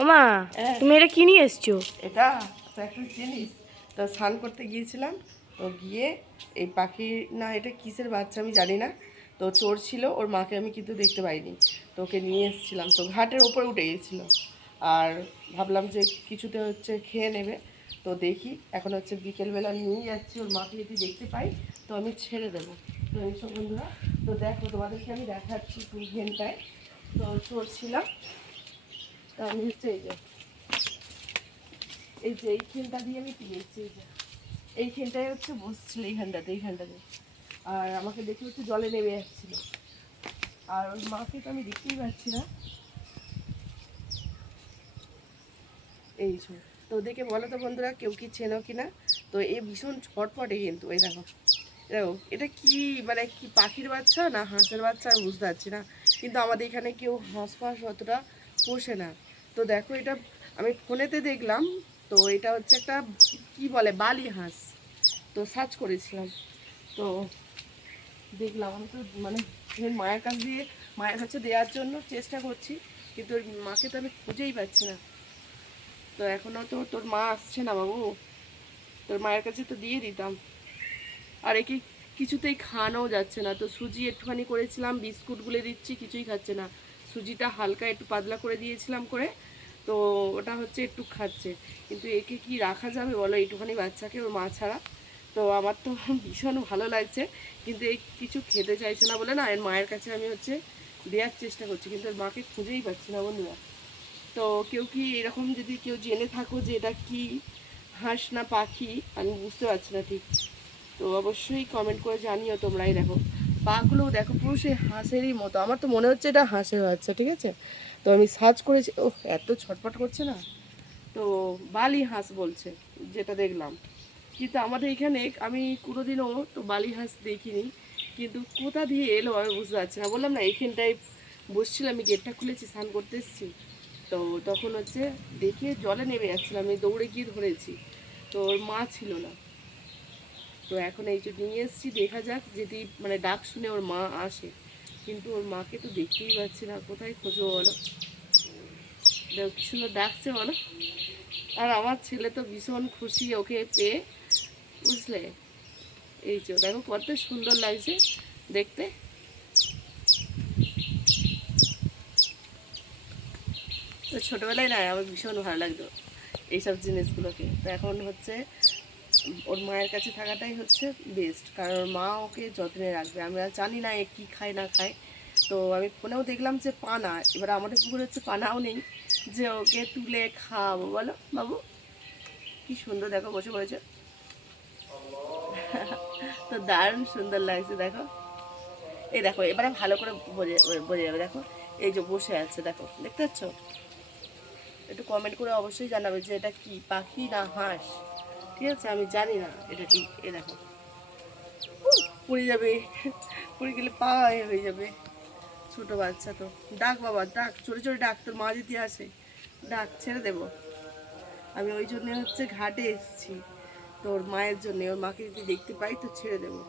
ওমা, তুমি এটা কি নিয়ে এসছো? এটা একটা জিনিস, তো স্নান করতে গিয়েছিলাম, তো গিয়ে এই পাখি না এটা কিসের বাচ্চা আমি জানি না, তো চোর ছিল, ওর মাকে আমি কিন্তু দেখতে পাইনি, তো ওকে নিয়ে এসেছিলাম, তো ঘাটের ওপরে উঠে গিয়েছিলো, আর ভাবলাম যে কিছুতে হচ্ছে খেয়ে নেবে, তো দেখি এখন হচ্ছে বিকেলবেলা নিয়ে যাচ্ছি, ওর মাকে যদি দেখতে পাই তো আমি ছেড়ে দেবো। তো এইসব বন্ধুরা, তো দেখো তোমাদেরকে আমি দেখাচ্ছি ঘেনটায়, তো চোর ছিলাম, তো আমি হচ্ছে এই খেলটা দিয়ে আমি পেয়েছি, এই খেলটাই হচ্ছে বসছিল এইখানটাতে, আর আমাকে দেখে হচ্ছে জলে নেমে যাচ্ছিল, আর ওই মাকে তো আমি দেখতেই পাচ্ছি না। এই সব তো দেখে বলো তো বন্ধুরা, কেউ কি চেনো কিনা? তো এই ভীষণ ছটফটে কিন্তু, এই দেখো দেখো এটা কি, মানে কি পাখির বাচ্চা না হাঁসের বাচ্চা আমি বুঝতে পারছি না, কিন্তু আমাদের এখানে কেউ হাঁস ফাঁস অতটা পোষে না। তো দেখো এটা আমি ফোনেতে দেখলাম, তো এটা হচ্ছে একটা কি বলে বালি হাঁস, তো সার্চ করেছিলাম, তো দেখলাম, আমি তো মানে মায়ের কাছে দেওয়ার জন্য চেষ্টা করছি, কিন্তু ওর মাকে তো আমি খুঁজেই পাচ্ছি না। তো এখনও তো তোর মা আসছে না বাবু, তোর মায়ের কাছে তো দিয়ে দিতাম, আর একে কিছুতেই খাওয়ানোও যাচ্ছে না, তো সুজি একটুখানি করেছিলাম, বিস্কুট গুলে দিচ্ছি, কিছুই খাচ্ছে না, সুজিটা হালকা একটু পাতলা করে দিয়েছিলাম করে, তো ওটা হচ্ছে একটু খাচ্ছে, কিন্তু একে কি রাখা যাবে বলো একটুখানি বাচ্চাকে ওর মা ছাড়া? তো আমার তো ভীষণ ভালো লাগছে, কিন্তু এই কিছু খেতে চাইছে না বলে না, এর মায়ের কাছে আমি হচ্ছে দেওয়ার চেষ্টা করছি, কিন্তু এর মাকে খুঁজেই পাচ্ছি না বন্ধুরা। তো কেউ কি এরকম যদি কেউ জেনে থাকো যে এটা কি হাঁস না পাখি, আমি বুঝতে পারছি না ঠিক, তো অবশ্যই কমেন্ট করে জানিও তোমরাই। দেখো পাগুলোও দেখো পুরো সেই হাঁসেরই মতো, আমার তো মনে হচ্ছে এটা হাঁসের বাচ্চা, ঠিক আছে? তো আমি সার্চ করেছি, ও এত ছটফট করছে না, তো বালি হাঁস বলছে যেটা দেখলাম, কিন্তু আমাদের এখানে আমি কোনোদিনও তো বালি হাঁস দেখিনি, কিন্তু কোথা দিয়ে এলো আমি বুঝতে পারছি না। বললাম না এইখানটায় বসছিলাম, আমি গেটটা খুলেছি, স্নান করতে এসেছি, তো তখন হচ্ছে দেখে জলে নেমে যাচ্ছিলাম, আমি দৌড়ে গিয়ে ধরেছি, তো ওর মা ছিল না, তো এখন এই যে নিয়ে এসেছি, দেখা যাক যদি মানে ডাক শুনে ওর মা আসে, কিন্তু ওর মাকে তো দেখতেই পাচ্ছি না, কোথায় খুঁজবো বলো? দেখো কি সুন্দর ডাকছে বলো, আর আমার ছেলে তো ভীষণ খুশি ওকে পেয়ে, বুঝলে? এই যে দেখো কত সুন্দর লাগছে দেখতে, তো ছোটোবেলায় না আমার ভীষণ ভালো লাগতো এইসব জিনিসগুলোকে, তো এখন হচ্ছে ওর মায়ের কাছে থাকাটাই হচ্ছে বেস্ট, কারণ ওর মা ওকে যত্নে রাখবে, আমি আর জানি না এ কী খায় না খায়। তো আমি ফোনেও দেখলাম যে পানা, এবার আমাদের পুকুরে হচ্ছে পানাও নেই যে ওকে তুলে খাওয়াবো, বলো বাবু? কি সুন্দর দেখো বসে পড়েছে, তো দারুণ সুন্দর লাগছে দেখো। এই দেখো এবারে ভালো করে বোঝা যাবে, দেখো এই যে বসে আছে, দেখো দেখতে পাচ্ছ? একটু কমেন্ট করে অবশ্যই জানাবে যে এটা কি পাখি না হাঁস, ঠিক আছে? আমি জানি না এটা ঠিক, এ দেখো পড়ে যাবে, পড়ে গেলে পা হয়ে যাবে, ছোট বাচ্চা তো। ডাক বাবা ডাক, চড়ে চড়ে ডাক, তোর মা যদি আসে ডাক, ছেড়ে দেবো। আমি ওই জন্যে হচ্ছে ঘাটে এসেছি তোর মায়ের জন্যে, ওর মাকে যদি দেখতে পাই তো ছেড়ে দেবো।